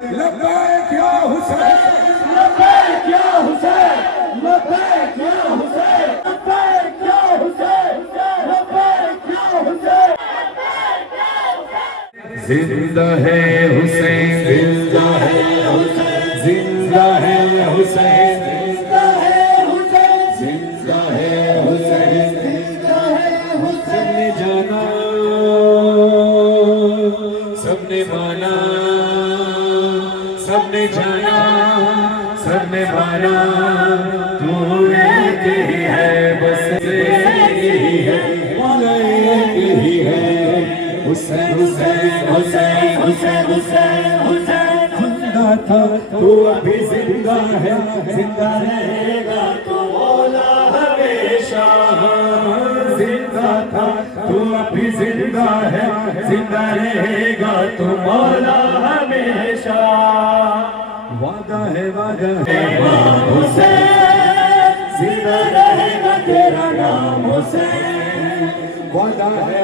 لبیک یا حسین لبیک یا حسین لبیک یا حسین لبیک یا حسین لبیک یا حسین زندہ ہے حسین زندہ ہے حسین زندہ ہے حسین زندہ ہے حسین زندہ ہے حسین زندہ ہے حسین نے جانا سب نے مانا سب نے جانا سب نے مانا تو ایک ہی ہے بس ایک ہی ہے مولا ایک ہی ہے حسین حسین حسین حسین حسین حسین زندہ تھا تو ابھی زندہ ہے زندہ رہے گا تو مولا ہمیشہ زندہ تھا تو ابھی زندہ ہے زندہ رہے گا تو مولا ہمیشہ وعدہ ہے امام حسین زندہ رہے گا تیرا نام حسین وعدہ ہے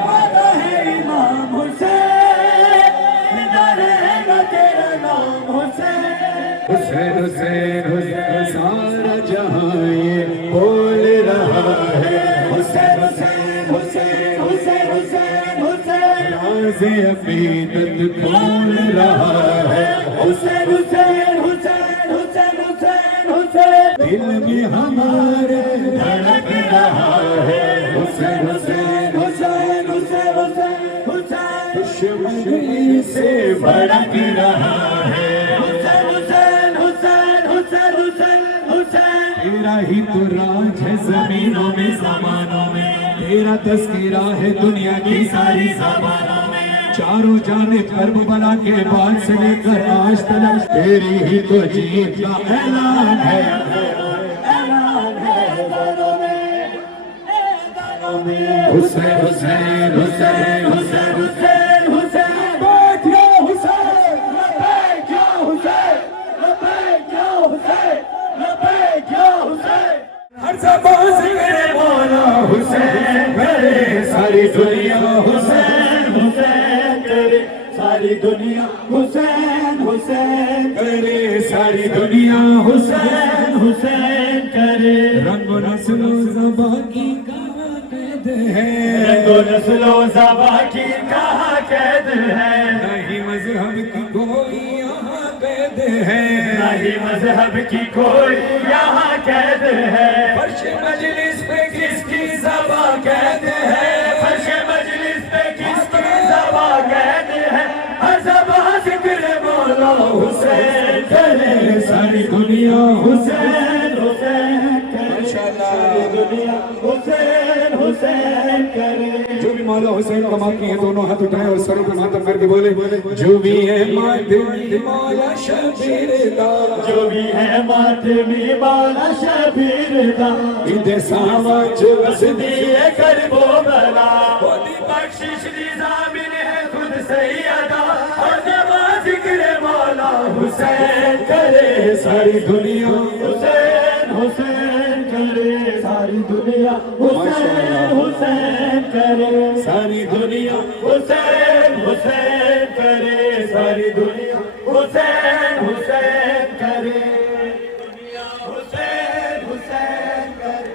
امام حسین زندہ رہے گا تیرا نام حسین حسین حسین حسین سارا جہاں یہ بول رہا ہے حسین حسین حسین حسین حسین حسین راز عقیدت کھول رہا ہے حسین حسین حسین حسین حسین حسین دل میں ہمارے دھڑک رہا ہے حسین حسین حسین حسین حسین حسین دشمنی سے بھڑک رہا ہے حسین حسین حسین حسین حسین حسین تیرا ہی تو راج ہے زمینوں میں زمانوں میں تیرا تذکرہ ہے دنیا کی ساری زبانوں میں چاروں جانب کربلا کے بعد سے لے کر آج تک تیری ہی تو جیت کا اعلان ہے حسین حسین حسین حسین حسین حسین لبیک یا حسین لبیک یا حسین لبیک یا حسین لبیک یا حسین ہر زبان سے میرے مولا حسین کرے ساری دنیا حسین حسین کرے ساری دنیا حسین حسین کرے ساری دنیا حسین حسین کرے رنگ و نسل و زبان کی کہاں قید ہے رنگ و نسل و زبان کی کہاں قید ہے نہیں مذہب کی کوئی یہاں قید ہے نہیں مذہب کی کوئی یہاں قید ہے فرش مجلس پہ کس کی زبان قید ہے فرش مجلس پہ کس کی زبان قید ہے ہر زبان ذکر مولا حسین کرے ساری دنیا حسین حسین کرے ساری دنیا حسین حسین کرے جو بھی مولا حسین کو مانگی ہیں دونوں ہاتھ اٹھائے اور سروں کو ماتم کر کے بولے جو بھی ہے ماتمی مولا شبیر دا جو بھی ہے ماتمی مولا شبیر دا ادھے سامج بس دیئے کرب و بلا خودی بخشش دی زامن ہے خود سیدہ اور نواز ذکر مولا حسین کرے ساری دنیا حسین حسین کرے ساری دنیا حسین حسین کرے ساری دنیا حسین حسین کرے ساری دنیا حسین حسین کرے حسین حسین کرے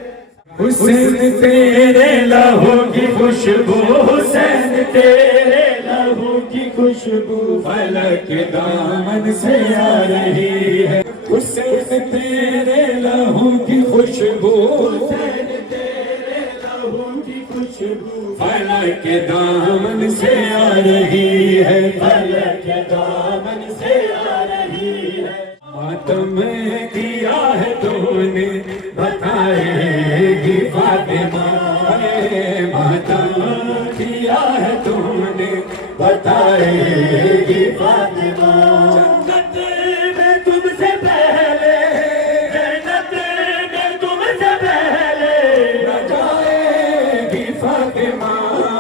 حسین تیرے لہو کی خوشبو حسین تیرے لہو کی خوشبو فلک دامن سے آ رہی ہے حسین تیرے لہو کی خوشبو حسین تیرے لہو کی خوشبو فلک دامن سے آ رہی ہے فلک دامن سے آ رہی ہے ماتم کیا ہے تو نے بتائے گی فاطمہ ماتم کیا ہے تم نے بتائے گی فاطمہ جنت میں تم سے پہلے جنت میں تم سے پہلے نہ جائے گی فاطمہ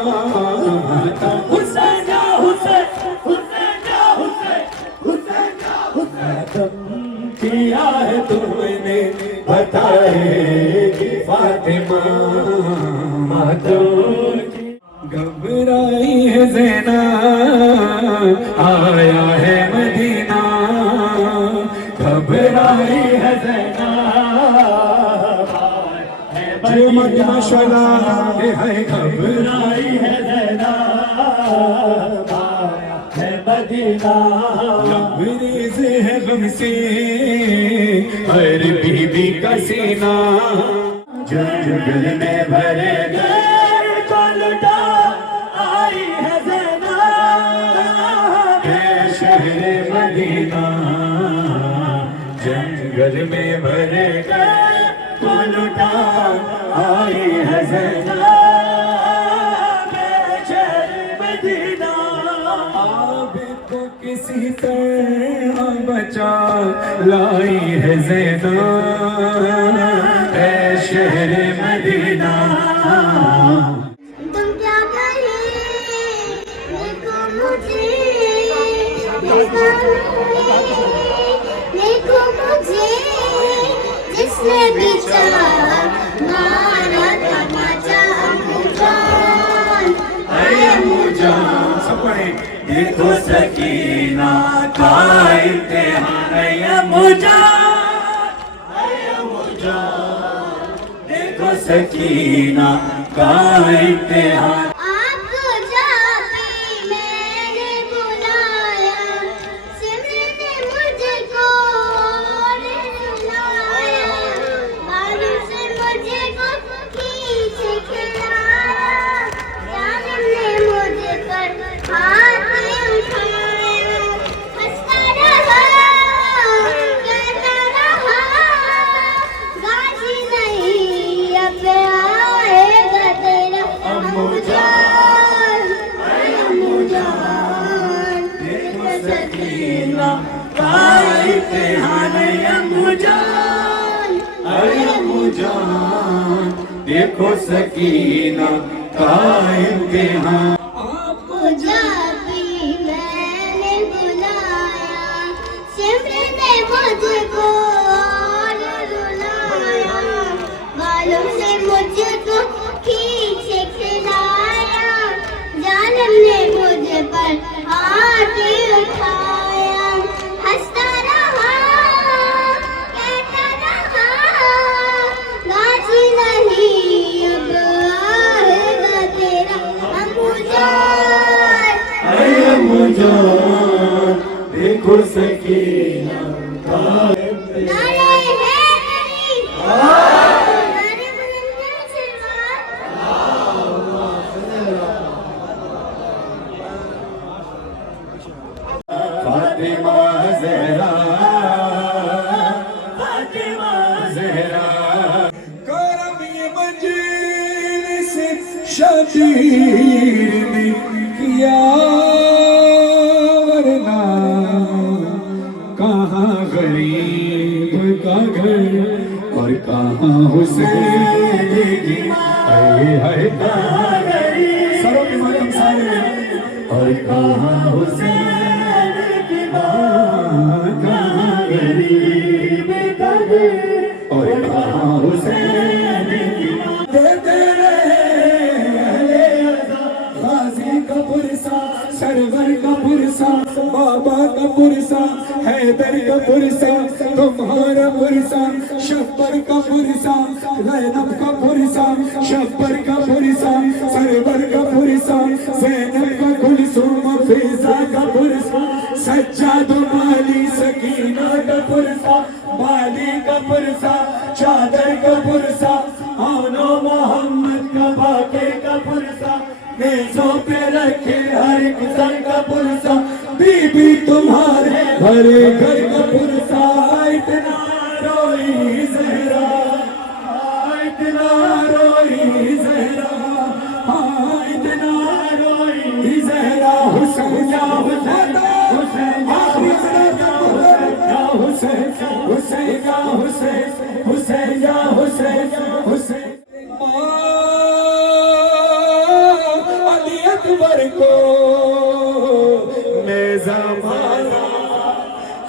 ماتم حسین یا حسین حسین یا حسین حسین یا حسین کیا ہے تم نے بتائے گی فاطمہ ماتم گھبرائی ہے زینب آیا ہے مدینہ امت ماشاءاللہ ہے گھبرائی ہے زینب ہے مدینہ لبریز ہے غم سے ہر بی بی کا سینہ جنگل میں بھرے گئے کو لٹا آئی ہے زینب ہے شہر مدینہ جنگل میں بھرے گئے کو لٹا آئی ہے زینب ہے شہر مدینہ عابد کو کسی طرح بچا لائی ہے زینب ہے شہر مدینہ تم کیا کہیں دیکھو مجھے دیکھو مجھے جس نے بھی چاہا مارا تماچا امو جان اے امو جان سب پڑھیں دیکھو سکینہ کا امتحان اے امو جان اے امو جان دیکھو سکینہ کا امتحان آپ کو جا بھی میں نے بلایا سمر نے مجھ کو رلایا بالوں سے مجھے کو کھینچ کھلایا جانم نے مجھ پر ہاتھ اٹھایا ہنستا رہا کہتا رہا غازی نہیں اب آئے گا تیرا امو جان اے امو جان دیکھو سکینہ کا امتحان اے امو جان اے امو جان دیکھو سکینہ کا امتحان آپ کو جا بھی میں نے بلایا سمر نے مجھ کو رلایا بالوں سے مجھ کو کھینچ کھلایا جانم نے مجھ پر ہاتھ اٹھایا ہنستا رہا کہتا رہا غازی نہیں اب آئے گا تیرا امو جان اے امو جان دیکھو سکینہ کا نعرہ حیدری نعرہ بلند سلوان فاطمہ زہرا فاطمہ زہرا کرم یہ مجلس شبیر نے کیا ورنہ کہاں غریب کا گھر اور کہاں حسین کی اے ہے کہاں غریب سروں کے ماتم سارے اور کہاں حسین کی ماں کہاں غریب کا گھر اور کہاں حسین کی ماں دیتے رہے غازی کا پرسا سرور کا پرسا بابا کا پرسا حیدر کا پرسا تمہارا پرسا شبر کا پرسا زینب کا پرسا شبر کا پرسا سرور کا پرسا زینب کا کلثوم فیضا کا پرسا سجاد و مالی سکینہ کا پرسا مالی کا پرسا چادر کا پرسا آنو محمد کا باقی کا پرسا نیزوں پہ رکھے ہر ایک سر کا پرسا بی بی تمہارے بھرے گھر کا پرسا اتنا روئی زہرا اتنا روئی زہرا اتنا روئی زہرا حسین یا حسین حسین یا حسین حسین یا حسین حسین یا حسین حسین علی اکبر کو نیزہ مارا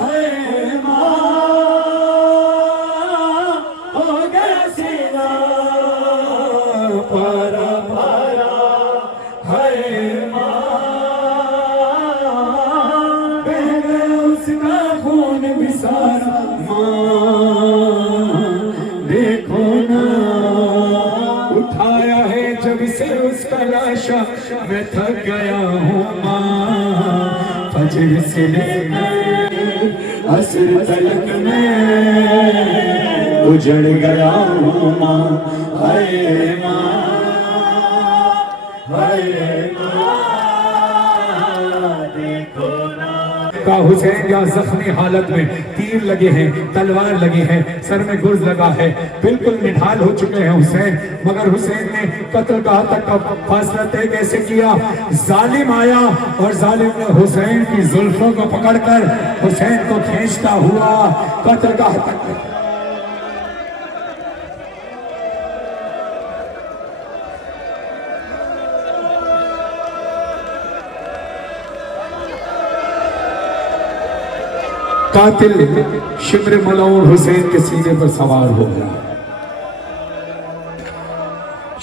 ہے ماں ہو گیا سینہ پارا پارا ہے ماں بہ گیا اس کا خون بھی سارا ماں دیکھو نا میں تھک گیا ہوں ماں، فجر سے لے کر عصر تلک میں اجڑ گیا ہوں ماں، ہائے ماں، ہائے ماں، دیکھو نا۔ کا حسین یا زخمی حالت میں تیر لگے ہیں، تلوار لگی ہے، سر میں گرز لگا ہے، بالکل نڈھال ہو چکے ہیں حسین، مگر حسین نے قتل کا تک کا فیصلہ طے کیسے کیا؟ ظالم آیا اور ظالم نے حسین کی زلفوں کو پکڑ کر حسین کو کھینچتا ہوا قتل کا تک۔ قاتل شمر ملعون حسین کے سینے پر سوار ہو گیا۔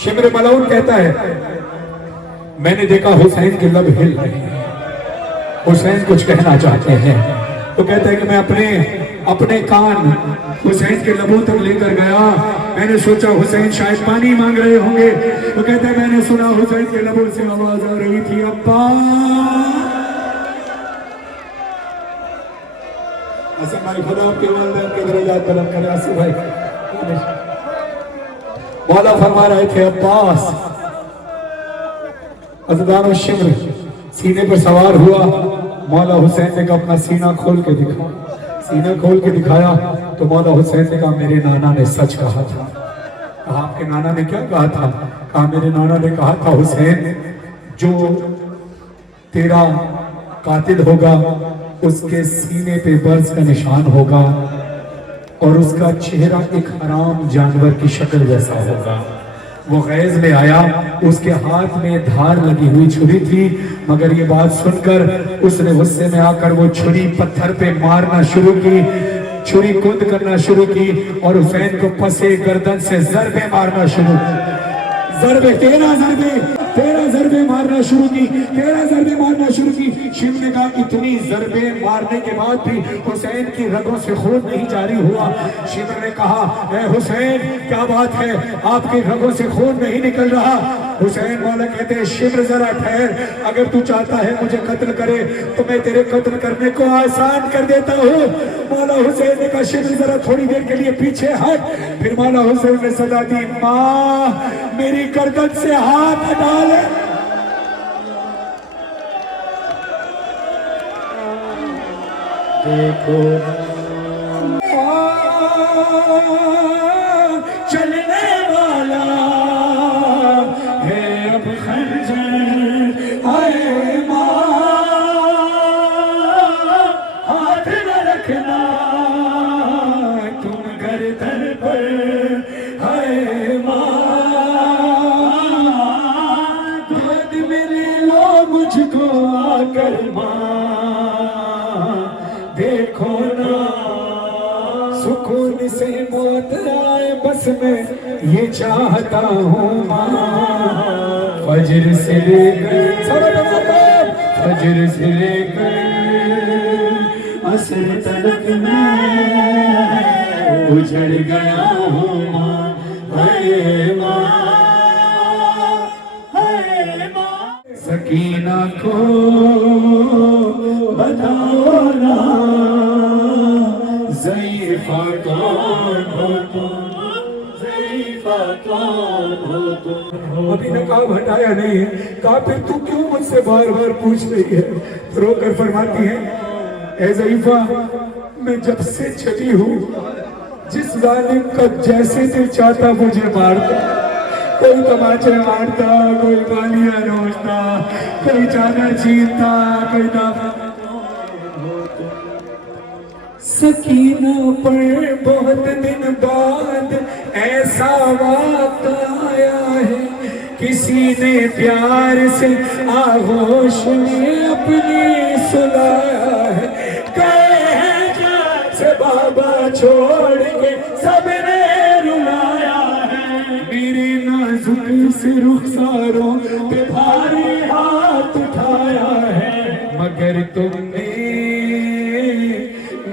شمر ملعون کہتا ہے میں نے دیکھا حسین کے لب ہل رہے ہیں، حسین کچھ کہنا چاہتے ہیں، تو کہتا ہے کہ میں اپنے کان حسین کے لبوں تک لے کر گیا، میں نے سوچا حسین شاید پانی مانگ رہے ہوں گے، تو کہتا ہے میں نے سنا حسین کے لبوں سے آواز آ رہی تھی ابا۔ حسن بھائی خدا آپ کے والدین کے درجات بلند کرے۔ حسن بھائی مولا فرما رہے تھے عباس، عزدان و شمر سینے پر سوار ہوا، مولا حسین نے کہا اپنا سینہ کھول کے دکھا، سینہ کھول کے دکھایا تو مولا حسین نے کہا میرے نانا نے سچ کہا تھا۔ کہا آپ کے نانا نے کیا کہا تھا؟ کہا میرے نانا نے کہا تھا حسین جو تیرا قاتل ہوگا اس کے سینے پہ برز کا نشان ہوگا اور اس کا چہرہ ایک حرام جانور کی شکل جیسا ہوگا۔ وہ غیظ میں آیا، اس کے ہاتھ میں دھار لگی ہوئی چھری تھی، مگر یہ بات سن کر اس نے غصے میں آ کر وہ چھری پتھر پہ مارنا شروع کی، چھری کند کرنا شروع کی اور حسین کو پسے گردن سے ضربیں مارنا شروع کی۔ ضربے 13 ضربیں مارنا شروع کی، 13 ضربیں مارنا شروع کی۔ شمر نے کہا اتنی ضربیں مارنے کے بعد بھی حسین کی رگوں سے خون نہیں جاری ہوا۔ شمر نے کہا اے حسین کیا بات ہے، آپ کی رگوں سے خون نہیں نکل رہا؟ حسین مولا کہتے ہیں شمر ذرا ٹھہر، اگر تو چاہتا ہے مجھے قتل کرے تو میں تیرے قتل کرنے کو آسان کر دیتا ہوں۔ مولا حسین نے کہا شمر ذرا تھوڑی دیر کے لیے پیچھے ہٹ۔ پھر مولا حسین نے صدا دی ماں میری گردن سے ہاتھ ہٹا لے۔ دیکھو چلنے والا ہے اب خنجر، اے ماں ہاتھ نہ رکھنا تم گردن پر، اے ماں گود میں لے لو مجھ کو آ کر ماں، دیکھو نا سکون سے موت آئے بس میں یہ چاہتا ہوں ماں، فجر سے لے کر فجر سے لے کر عصر تلک میں اجڑ گیا ہوں ماں، اے ماں، اے ماں، سکینہ کو بتاؤ نا ضعیفہ کون ہو تم، ضعیفہ کون ہو تم۔ ابھی نقاب ہٹایا نہیں ہے، کہا پھر تو کیوں مجھ سے بار بار پوچھ رہی ہے؟ رو کر فرماتی ہے اے ضعیفہ میں جب سے چلی ہوں جس ظالم کا جیسے دل چاہتا مجھے مارتا، کوئی تماچے مارتا، کوئی گالیاں نوچتا، کوئی جانا چیرتا، کوئی نام سکینہ پر بہت دن بعد ایسا وقت آیا ہے، کسی نے پیار سے آغوش میں اپنی سلایا ہے، گئے ہیں جان سے بابا چھوڑ کے سب نے رلایا ہے، میرے نازک سے رخساروں پہ بھاری ہاتھ اٹھایا ہے، مگر تم نے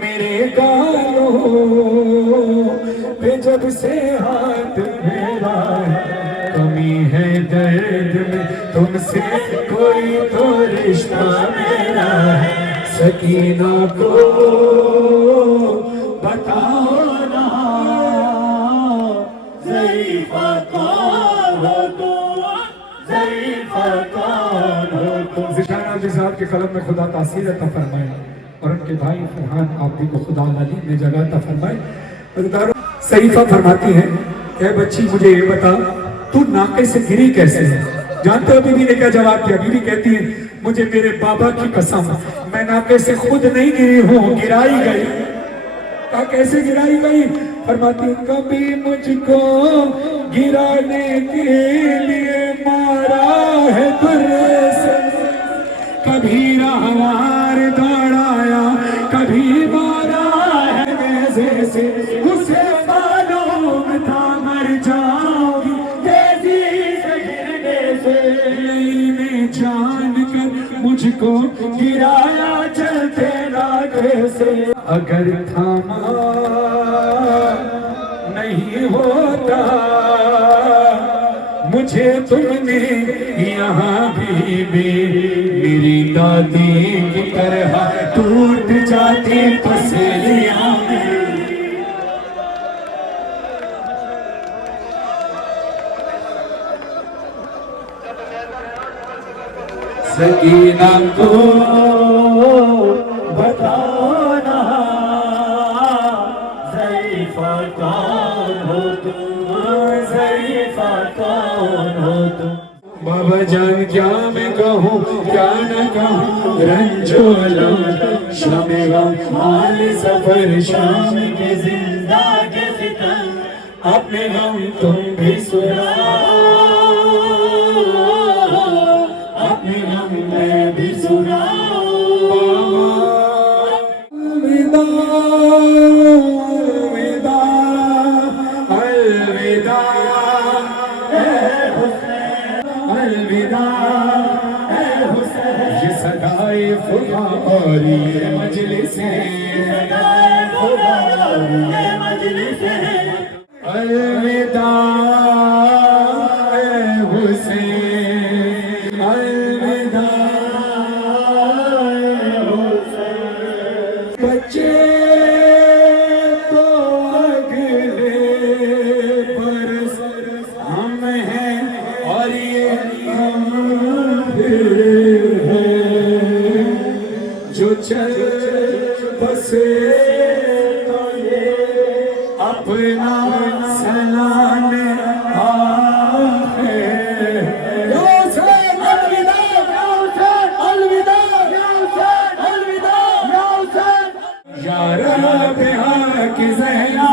میرے گالوں پہ جب سے ہاتھ پھیرا ہے، کمی ہے درد میں تم سے رشتہ میرا ہے سکینہ کو بتاؤ نا ضعیفہ کون ہو تم ضعیفہ کون ہو تم ذیشان حاجی صاحب کے قلم میں خدا تاثیر عطا فرمائے اور ان کے بھائی فرحان عابدی کو خدا العلی میں جگہ عطا فرمائے صحیفہ فرماتی ہیں اے بچی مجھے یہ بتا تو ناقے سے گری کیسے ہے جانتے ہو بی بی نے کیا جواب دیا بی بی کہتی ہے مجھے میرے بابا کی قسم میں ناقے سے خود نہیں گری ہوں گرائی گئی کہا کیسے گرائی گئی فرماتی ہے کبھی مجھ کو گرانے کے لیے مارا ہے درے سے کبھی راہوار دوڑایا کبھی مارا ہے نیزے سے اسے معلوم تھا مر جاؤں گی تیزی سے گرنے سے میں جان کر مجھ کو گرایا چلتے راکے سے اگر تھاما نہیں ہوتا مجھے تم نے یہاں بھی میری دادی کی طرح ٹوٹ جاتی پسلیاں میں سکینہ کو بتاؤ نا ضعیفہ کون ہو تم ضعیفہ کون ہو تم بابا جان کیا میں کہوں کیا نہ کہوں رنجو علم شام غم حال سفر شام کے زندہ کے ستم اپنے غم تم بھی سناؤ اپنے غم میں بھی سناؤ الوداع الوداع الوداع اے حسین الوداع اے حسین یہ صدائے خدا اور یہ مجلس صدائے خدا اور یہ مجلس الوداع اے حسین الوداع اے حسین بچے تو اگلے برس ہم ہیں اور یہ ہم پھر ہیں جو چل بسے تو یہ اپنا سلام آخر یا حسین الوداع یا حسین الوداع یا حسین الوداع یا حسین یا رب حق زہرا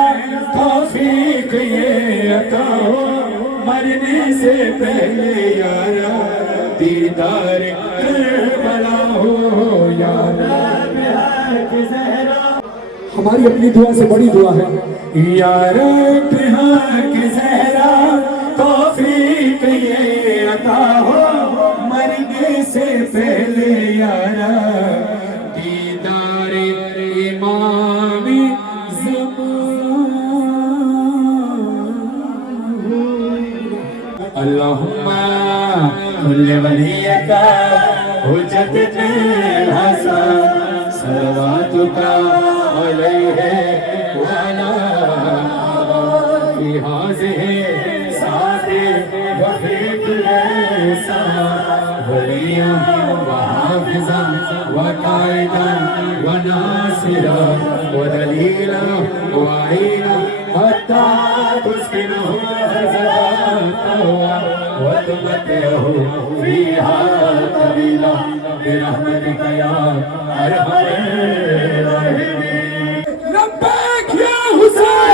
توفیق یہ عطا ہو مرنے سے پہلے یا رب دیدار کربلا ہو یا رب حق زہرا ہماری اپنی دعا سے بڑی دعا ہے یا رب حق زہرا توفیق یہ عطا ہو مرنے سے پہلے یا رب دیدار امام زمان اللہم کل ولیک حجت الحسن صلواتک علیہ وعلا فی هذه ساعة وفی كل ساعة ولیاں وحافظا وقائدا وناصرا ودلیلا وعینا حتی تسکنہ ذاتہ وتمتعہ فیہا طویلا برحمتک یا ارحم الراحمین لبیک یا حسین